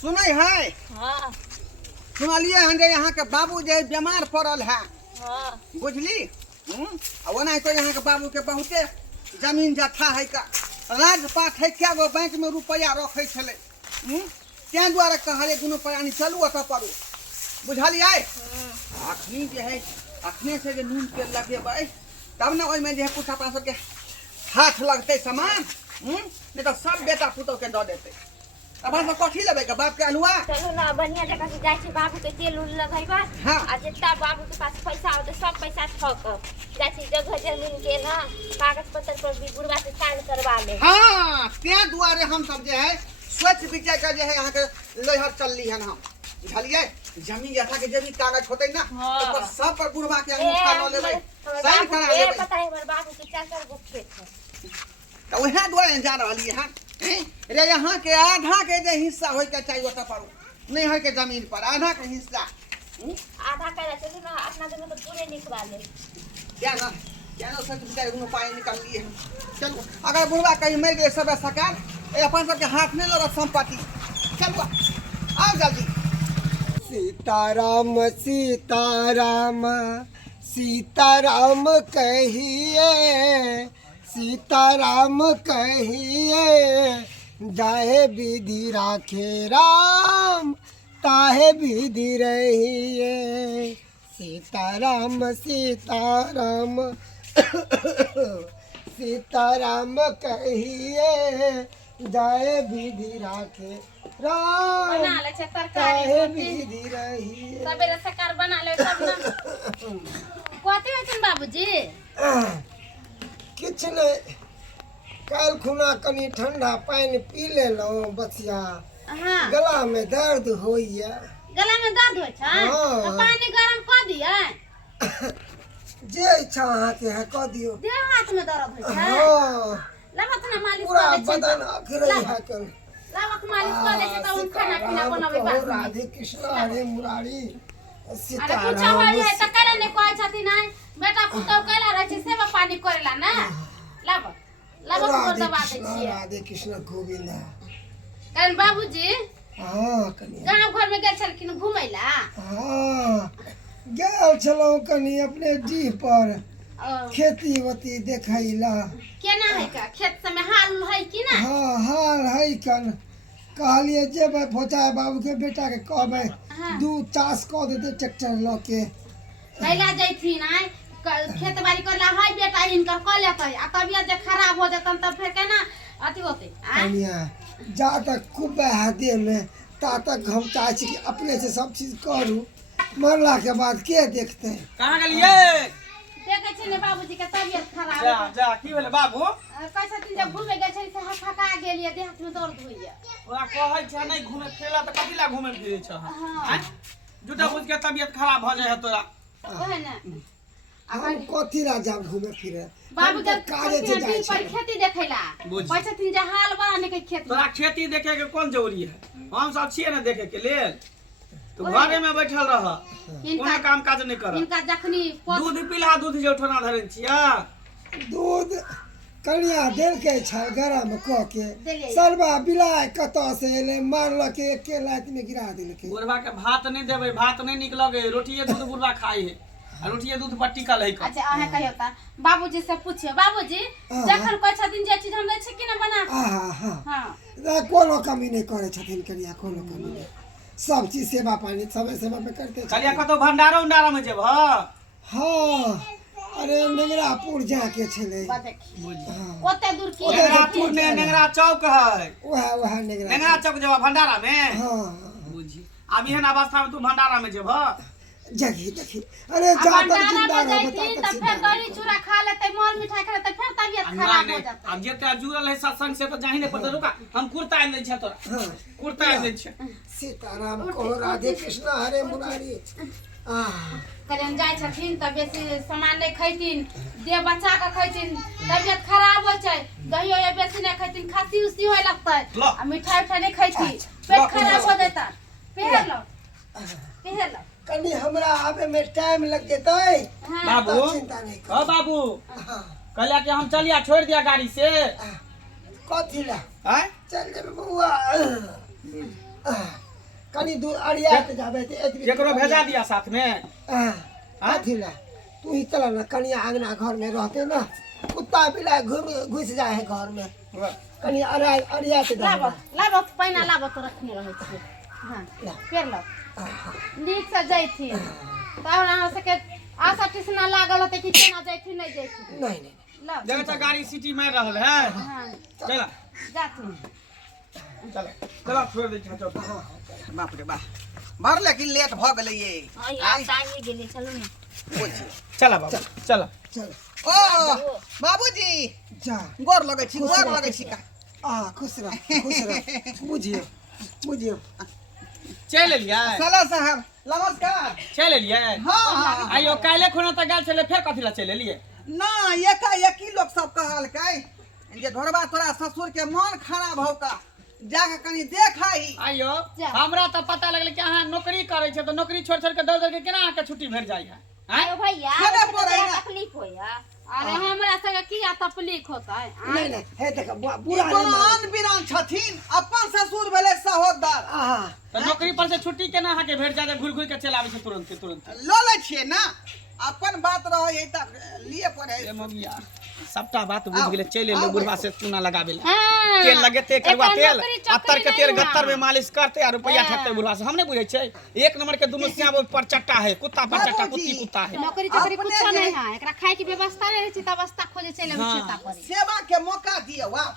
सुनै है हाँ सुनलिए हन जे यहाँ के बाबू जे बीमार पड़ल है हाँ बुझली ओना तो यहाँ के बाबू के बहुते जमीन जत्था है का राजपाट है क्या गो बैंक में रुपया रखे छले तैं दुआरे कहले दुनू प्राणी चलू ओतऽ पड़ू बुझलिए अखनी जे है अखने से जे नून तेल लगेबै तब न ओहिमे जे है कुछ अपना सबके हाथ लगते सामान नहीं तो सब बेटा पुतोह के दऽ देते अब हम कथी लेबै के बाप के अलुआ चलू ना बढ़िया जगह से जाय छी बाबू के तेल उल लगैबा हाँ। आ जितना बाबू के पास पैसा होते सब पैसा ठक जाय छी जगह जमीन के ना कागज पत्र पर भी बुढ़वा से साइन करवा ले। हाँ तैं दुआरे हम सब जे है सोच विचार के जे है यहाँ के लहर चलली है हम बुझलिए जमीन जथा के जे भी कागज होते ना हाँ। तो पर सब पर बुढ़वा के अंगूठा ल लेबै साइन करा लेबै पता है हमर बाबू के 4 गो खेत है तो वह दुआरे जा रहली है रे यहाँ के आधा के जे हिस्सा होय के चाहिए ओतऽ पर नहीं है के जमीन पर आधा के हिस्सा आधा करा चलू ना अपना जगह तो पूरे निकलवा ले क्या ना सोच विचार दुनू पाई निकाल लिए हम चलो अगर बुढ़वा कहीं मर गए सब सकार अपन सबके हाथ में लगा संपत्ति चलो आओ जल्दी सीताराम सीताराम सीताराम कहिए सीताराम कहिए जाहे विधि राखे राम ताहे विधि रहिए सीताराम सीताराम सीताराम कहिए जाहे विधि राखे राम बना ले छै ताहे तरकारी विधि रहिए सबेरे सकार बना ले सब ना कथी होइ छन बाबूजी किछ नहीं काल खुना कनी ठंडा पानी पी लेलहुँ बसिया हां गला में दर्द होइए गला में दर्द होइ छै हाँ। तो पानी गरम कर दियै जे इच्छा अहाँके है कह दियो देह हाथ में दर्द होइ छै हाँ लमक ना मालिश पूरा कर दे छै बदन अखरे है कल लमक मालिश कर दे छै त हम खाना पीना बनबै कहो बात राधे कृष्ण हरे मुरारी अरे पूछा सीताराम हो जाए त करे ने कहै छथिन नै बेटा पुतौ कैला रहै छै सेवा पानी करेला ना लब लब को दबा दे छियै राधे कृष्ण गोविंद कन बाबूजी हाँ कनिया गांव घर में गेल छलखिन घुमैला हाँ गेल छलहुँ कनी अपने डीह पर खेती वती देखैला केना है का खेत सब में हाल है कि ना हाँ हाल है कन कहलिए जेबै भोचा बाबू के बेटा के कहबै हाँ। दू चास कऽ देते ट्रैक्टर लऽ के कैला जैथिन आइ खेत बाड़ी करला है बेटा इनकर क लेतै आ तबियत जे खराब हो जतन तब फिर केना अथी होतै कनिया जा तक खूब है देह में ता तक हम चाहै छी कि अपने से सब चीज करू मरला के बाद के देखते कहाँ गेलिए देखे छै ने बाबूजी के तबियत खराब जा जा की भेलै बाबू कहै छथिन जब घूमे गेल छै से हका गेलिए देह हाथ में दर्द होइए ओरा कहै छै नहीं घूमे फिरेला त कथि ला घूमे फिरै छ हैं झूठा बुझ के तबियत खराब भ जाय है तोरा ओहे ने हम कथी ला जाब घूमे फिरे बाबू जब काजे से जाइ पर छै खेती देखैला बुझ। कहै छथिन जे हाल बड़ा ने के खेती तोरा खेती देखे के कोन जरूरी है हम सब छिए ना देखे के लेल तू घरे में बैठल रह कोनो काम काज नहीं कर इनका जखनी दूध पिला दूध जे उठना धरे छिया दूध कनिया देल के छै गरम कऽ के देलियै। सरबा बिलाय कतऽ से एलै मारलक एके लात में गिरा देलकै बुढ़वा के भात नहीं देबै भात नहीं निक लगे रोटिए दूध बुढ़वा खाई है आ रोटिए दूध पर टिकल है अच्छा अहे कहियो त बाबूजी से पूछियो बाबूजी जखन कहै छथिन जे चीज हम दै छी कि ना बना के हाँ हां कोनो कमी नहीं करे छथिन कनिया कोनो कमी नहीं सब चीज सेवा पानी समय समय पे करते कलिया कतो भंडारा उंडारा में जेब हाँ अरे नेंगरापुर जाके छलै देखी हाँ ओते दूर की ओते नेंगरापुर में नेंगरा चौक है वह नेंगरा चौक जेब भंडारा में हाँ बुझी अभी एहन अवस्था में तू भंडारा में जेब जगी देखी अरे जा तक जिंदा रहो जाइती बता त तक फिर जिंदा दही चूड़ा खा लेते मॉल मिठाई खा लेते फिर तबियत खराब हो जाता अब जेते जुड़ल है सत्संग से तो जाही नहीं पड़ता रुका हम कुर्ता आन दै छै तोरा हाँ कुर्ता आन दै छै सीताराम को राधे कृष्ण हरे मुरारी करें जाय छथिन त बेसी सामान नहीं खैतिन देह बच्चा के खैतिन तबियत खराब हो छै दहियो ये बेसी नहीं खैतिन खांसी उसी होय लगतै आ मिठाई उठाई नहीं खैती पेट खराब हो जाता पहर लो कनी हमरा आवे में टाइम लग जेतै बाबू चिंता नहीं कर ओ बाबू हाँ कहलिया कि हम चलिया छोड़ दिया गाड़ी से कथी ला हैं चल जे बउआ तनी दूर अड़िया के जाबे ते एकरो भेजा दिया साथ में। अथी ला तू ही चला ना कनिया आंगना घर में रहते ना कुत्ता बिलाई घुस जाए है घर में कनिया अड़िया के लाबो लाबो पैना लाबो तो रखने रहे छी। हां फेर लो नीक से जैथी तब अहाँ सके आशा टिसना लागल होते कि केना जैथी नहीं जैथी। नहीं ला जगह तो गाड़ी सिटी मार रहल है। हां चला जाथी चला चला छोड़ दे चल। बाप रे बाप भर लेकिन लेट भ गेलै ये आई टाइम गेली चलू ना चला बाबू चला। चल ओ बाबूजी जा गोर लगै छी का खुश रह बुझियो चल एलियै साला साहब नमस्कार। चल एलियै। हाँ आइयो काल्हे खुना त गेल छले फेर कथि ला चल एलियै। ना एकाएकी लोग सब कहलकै जे धोरबा तोरा ससुर के मन खराब हो का जाके कनी देख आई। आइयो हमरा त पता लगले कि अहाँ नौकरी करे छै त नौकरी छोड़ के दौड़ के केना अहाँ के छुट्टी भेट जाय है। आयो भैया खाना पड़ै ना तकलीफ होया अरे हमरा सके किया तकलीफ होता है। नहीं हे देख बुरा कोनो आन बिरान छथिन अपन ससुर भेले सहोदर त नौकरी पर से छुट्टी केना अहाँ के भेट जाय घुर के चल आबै छै तुरंत। लो ले छिए ना अपन बात रहो यही तक लिए पड़े। ए मगिया सबटा बात बुझ गेले चल एले बुढ़वा से चूना लगाबे ला हां तेल लगेते करवा तेल नौकरी अत्तर के तेल नहीं गत्तर में मालिश करते और रुपया ठकते बुढ़वा से। हमने बुझे छै एक नंबर के दुनु सिया पर चट्टा है कुत्ता पर चट्टा कुत्ती कुत्ता है। नौकरी चाकरी कुछ नहीं है एकरा खाए की व्यवस्था नहीं रहती त व्यवस्था खोजे चले छेता पर सेवा के मौका दियो वाह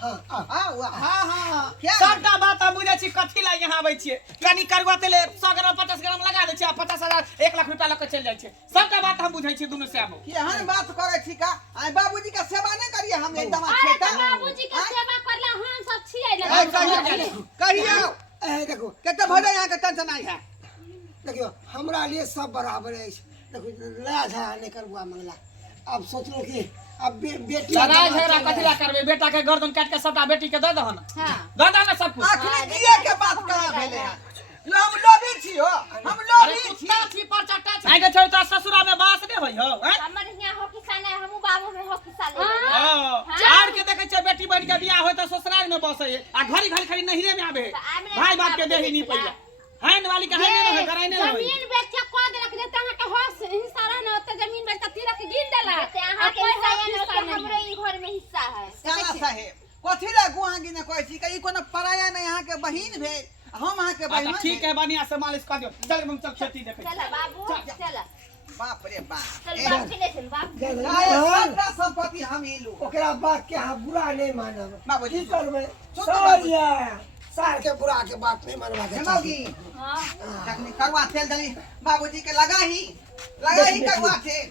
वाह हां सबटा बात हम बुझे छी कथि ला यहां आबै छियै कनी करवा तेल 100 ग्राम 50 ग्राम लगा दे छै 50,000 1 लाख रुपया लक चल जाय छै। सबटा बात हम बुझै छी दुनु से आबो केहन बात करे छी का आई बाबूजी के सेवा नहीं करिए हम एकदम अरे अच्छा बाबूजी के सेवा करला हम सब छियै ना कहियो ए देखो कते भले यहाँ के टेंशन आई है। देखियो हमरा लिए सब बराबर है। देखो लड़ा झगड़ा नहीं करबुआ मंगला अब सोचलो कि अब बेटी लड़ाई झगड़ा कथि ला करबे बेटा के गर्दन काट के सबटा बेटी के दे दहन। हां दे दहन सब कुछ। आखिर किए के बात कहा भेले है हम लोभी छी हो हम लोभी छी कुत्ता छी पर चट्टा छी आगे छोड़ त ससुरा में बास ने होई हो हमर हिया हो किसाने हमहु बाबू में हो किसाने हां आर के देखे छै बेटी बन के बियाह होय त ससुराल में बसै आ घड़ी घड़ी खड़ी नहिरे में आबे भाई बाप के देही नहीं पइला हैन वाली के हैन न कराई ने जमीन बेच के कोद रख दे तहां के होश हिस्सा रहना ओते जमीन बेच के तिरक गिन देला अहां के हिस्सा हमरे ई घर में हिस्सा है। साला साहेब कथि ला गुआंगी ने कहै छी कि ई कोनो पराया नहीं यहाँ के बहिन भेल हम अहाँ के बहिन ठीक है बढ़िया से मालिश कर दियो चल हम सब खेती देखे चला बाबू चला बाप रे बाप चल बाप के ले चल बाप सारा संपत्ति हम ही लो ओकरा बात के हम बुरा नहीं मानब बाबूजी की करबे सारिया सार के बुरा के बात नहीं मानवा के हेमौगी हां तखनी करवा तेल दली बाबूजी के लगाही करवा तेल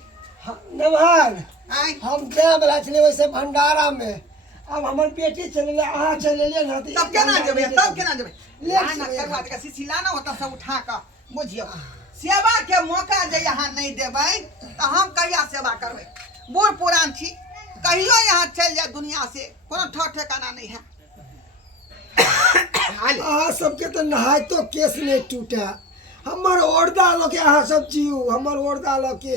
नमहर आई हम दे वाला चले वैसे भंडारा में अब हमर बेटी चले अहाँ चले ले ना तब केना जेबे ले लाना करवा के सिसिलाना होता सब उठा के बुझियो सेवा के मौका जे यहाँ नहीं देबै त हम कहिया सेवा करबै बूढ़ पुरान छी कहियो यहाँ चल जाए दुनिया से कोनो ठिकाना नहीं है। अहाँ सबके तो नहाय तो केस नहीं टूटा हमर ओरदा लो के अहाँ सब जियो हमर ओरदा लो के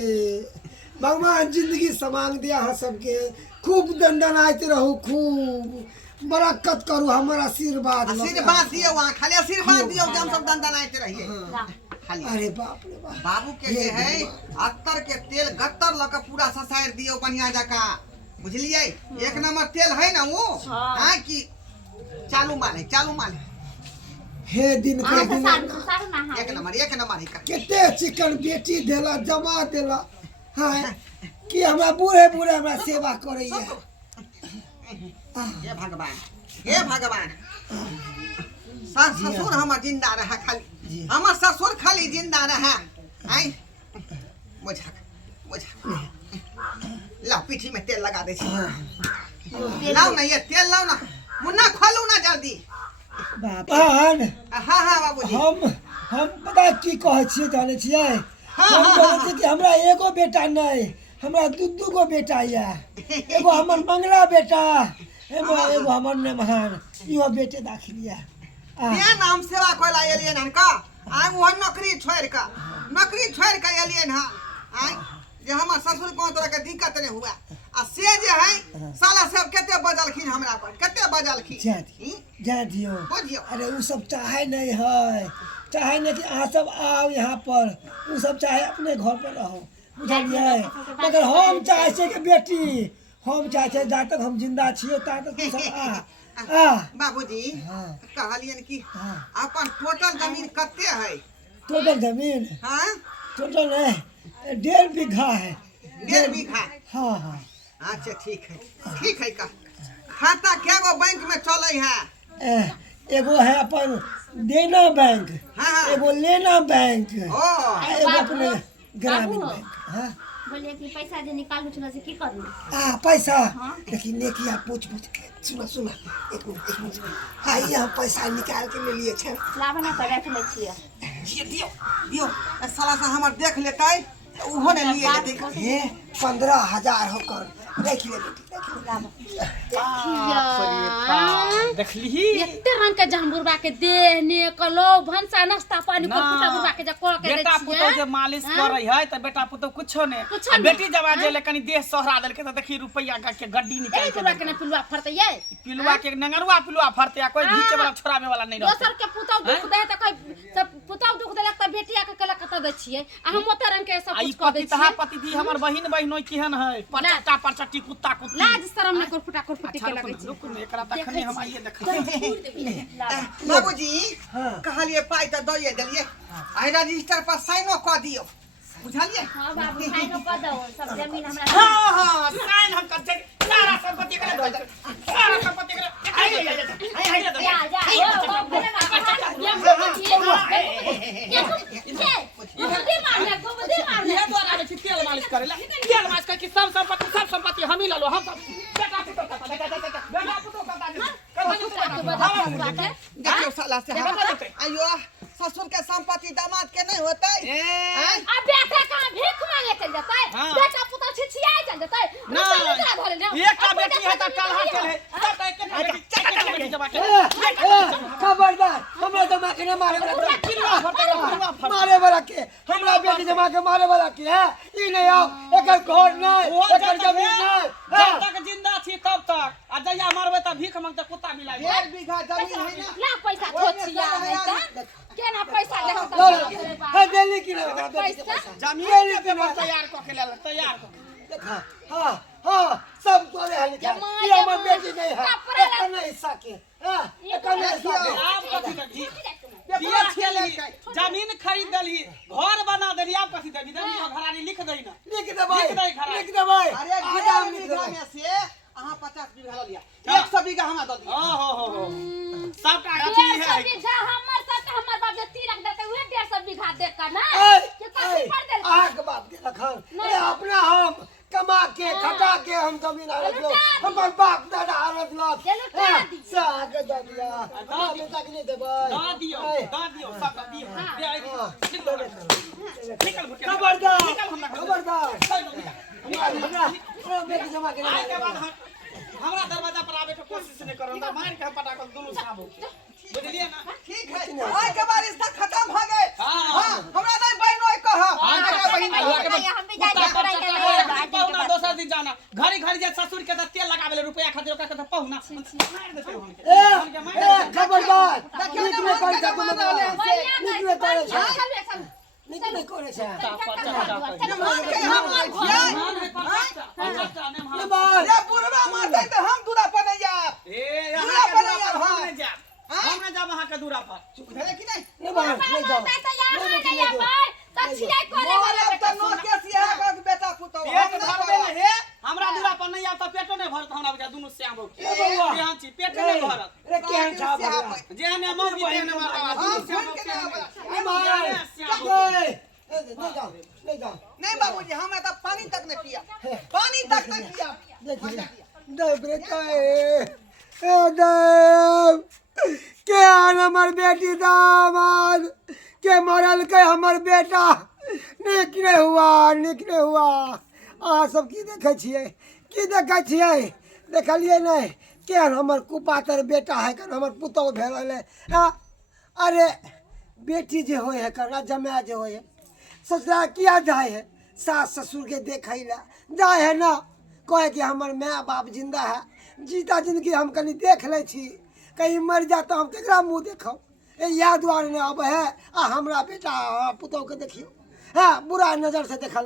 भगवान जिंदगी समांग दिया अहाँ सबके खूब दंडनाइत रहू खूब बरकत करू हमर आशीर्वाद दियो वहाँ खाली आशीर्वाद दियो हम सब दंडनाइत रहिए खाली। अरे बाप रे बाप बाबू के जे है अत्तर के तेल गत्तर लके पूरा ससार दियो बढ़िया जका बुझलिए एक नंबर तेल है ना वो हां की चालू माल हे दिन के दिन एक नंबर है केते चिकन बेटी देला जमा देला हां कि हमरा बूढ़े हमरा सेवा करैया हे भगवान ससुर हमर जिंदा रहा खाली हमर ससुर खाली जिंदा रहा आई बुझा ला पीठी में तेल लगा दे लाओ ना ये तेल लाओ ना मुन्ना खोलू ना जल्दी बापन हाँ बाबूजी हम पता की कहै छियै जानै छियै हम कहै छी कि हमरा एगो बेटा नहीं हमरा दू गो बेटा या एगो हमर मंगला बेटा एगो हमर नमहान इहो बेटे दाखिलिया ये नाम सेवा कोला एलियन हनका आइ वो नौकरी छोड़ के एलियन हां आइ जे हमर ससुर को तरह के दिक्कत नहीं हुआ आ से जे है साला सब केते बजलखिन हमरा पर केते बजलखिन जा दियो बुझियो अरे उ सब चाहे नहीं है चाहे नहीं कि अहाँ सब आओ यहाँ पर, उ सब चाहे अपने घर पर रहो, बुझलिए। मगर हम चाहे छे कि बेटी, हम चाहे छे जा तक हम जिंदा छियै ता तक तू सब आ बाबूजी हाँ कहलियन कि हाँ। अपन टोटल जमीन कते है? टोटल जमीन हाँ टोटल है 1.5 बीघा है। 1.5 बीघा। हाँ हाँ अच्छा ठीक है का खाता क्या गो बैंक में चले है? एगो है अपन देना बैंक, हाँ। एगो लेना बैंक, ओ एगो अपने ग्रामीण बैंक। हाँ बोलिए कि पैसा जे निकालू छलो से की करू? पैसा लेकिन नेकिया पूछ के सुना एक मिनट आइए हम पैसा निकाल के ले लिए छे। लाभ ना कर रख ले छिए। दियो साला सा हमर देख लेतै उहो ने लिए लेतै। ये 15,000 होकर देख ले बेटी, देख ले। देखली एते रंग के जहमुरबा के देहने कलो भंसा नाश्ता पानी को फुटा बुरबा के जे कोड़ के बेटा पुतो जे मालिश करे है त बेटा पुतो कुछो ने, बेटी जब आ जेले कनी देह सोहरा देल के त देखी रुपया के गड्डी निकाल के पुरवा के ने पिलुआ फरते ये पिलुआ के नंगरुआ पिलुआ फरते आ कोई घीचे वाला छोड़ावे वाला नहीं रहते। दोसर के पुतौ दुख दे त कोई सब पुतौ दुख देलक त बेटिया के कला कत दै छिए। आ हम ओते रंग के सब कुछ क दै तहा छिए। पति थी हमर बहिन बहिनोई केहन है परचट्टा परचट्टी कुत्ता कुत्ती। लाज शरम ने कोर फुटा कोर फुटी के लगे छी। रुक ने एकरा तखने हम आइए देख बाबूजी कहलिए पाई त दइए देलिए आई रजिस्टर पर साइनो क दियो बुझलिए। हां बाबू साइनो क दो सब जमीन हमरा। हां साइन हम कर दे सारा संपत्ति करे दो सारा संपत्ति करे आई ये द्वारा में तेल मालिश करेला तेल मालिश करके सब संपत्ति हम ही ला लो हम बेटा पुतो देखियो साला से आयो ससुर के संपत्ति दामाद के नहीं होतै। आ बेटा कहां भीख मांगे चल जतै? बेटा पुतो छिछिया चल जतै? एक का बेटी है त कलहा चल है सब एक बेटी जमा के खबरदार हमरा जमा के न मारे मारे वाला के, हमरा बेटी जमा के मारे वाला के है। ई नहीं आओ एकर घर नहीं एकर जमीन नहीं। जब तक जिंदा छी तब तक आ जया मरबे त भीख मांगते कुत्ता मिलाई 1 बीघा जमीन है ना ला पैसा खोचिया है त केना पैसा देखो है दिल्ली की ना पैसा जमीन के तैयार क के ले तैयार क देखा। हाँ हाँ सब तोरे है लिखा। ये हमर बेटी नहीं है एकर नहीं हिस्सा के। हां एकर नहीं हिस्सा के। आप कथि दगी बिया खेले जमीन खरीद देली घर बना देली आप कथि दगी जमीन घरानी लिख दई ना लिख दे भाई लिख दई घरानी लिख दे भाई। अरे आराम लिख दे बीघा में से अहाँ 50 बीघा ल लिया 100 बीघा हमरा द दिया। हो सबटा अथी है बीघा हमर साथ हमर बाप जे तिलक देते उहे 150 बीघा देख का ना के कथि पर देल आग बाप के रखन अरे अपना हम कमा के खटा के हम जमीन आरत लो हमर बाप दादा आरत लो साग द दिया हम बेटा के नहीं देबै दा दियो सब दियो निकल खबरदार निकल खबरदार हमरा बेटी जमा के आज के बाद हमरा दरवाजा पर आवे के कोशिश नहीं करो ना मार के पटाखा दोनों साबो बुझलिए ना। ठीक है ओए के बाद रिश्ता खत्म भ गए। हां हमरा नहीं बहन ओए कह हम भी जाके पढ़ाई करे पहुना दोसर दिन जाना घड़ी घड़ी जे ससुर के तेल लगावेले रुपया खातिर ओकरा के पहुना मार देते ए खबरदार निकले कर जा तुम निकले करे छ निकले करे छ ये बुढ़वा मारते तो हम दूरा पर नहीं जा ए दूरा पर नहीं जा। हम जा हम जा वहां के दूरा पर चुप है कि नहीं नहीं बाहर नहीं जाओ तो नो कैसी है का बेटा पुतो पेट भरबे नहीं है हमरा दूरा पर नहीं आता पेटो नहीं भरत हमरा बजा दोनों से आबो यहां छी पेट नहीं भरत रे केहन छा जेहने मौगी तेहने मारवा नहीं मार नहीं जाओ नहीं जाओ नहीं बाबूजी हमें तो पानी तक नहीं पिया पानी तक नहीं पिया। देखिए दे बेटा ए देव के हमर बेटी दामाद के मरल के हमर बेटा निक नहीं हुआ अहाँ सब की देखे छियै देखलिए नहीं केहन हमर कुपातर बेटा है कन हमर पुतौ भेल है। अरे बेटी जे होय है कन जमाय जे होय है ससुराल किया जाए है सास ससुर के देखे ला जाए है ना कहे कि हमर माँ बाप जिंदा है जीता जिंदगी हम कनी देख ले छी कहीं मर जा तो हम केकरा मुँह देखब या द्वारे न अब है आ हमरा बेटा पुतोह के देखियो हाँ बुरा नजर से देखल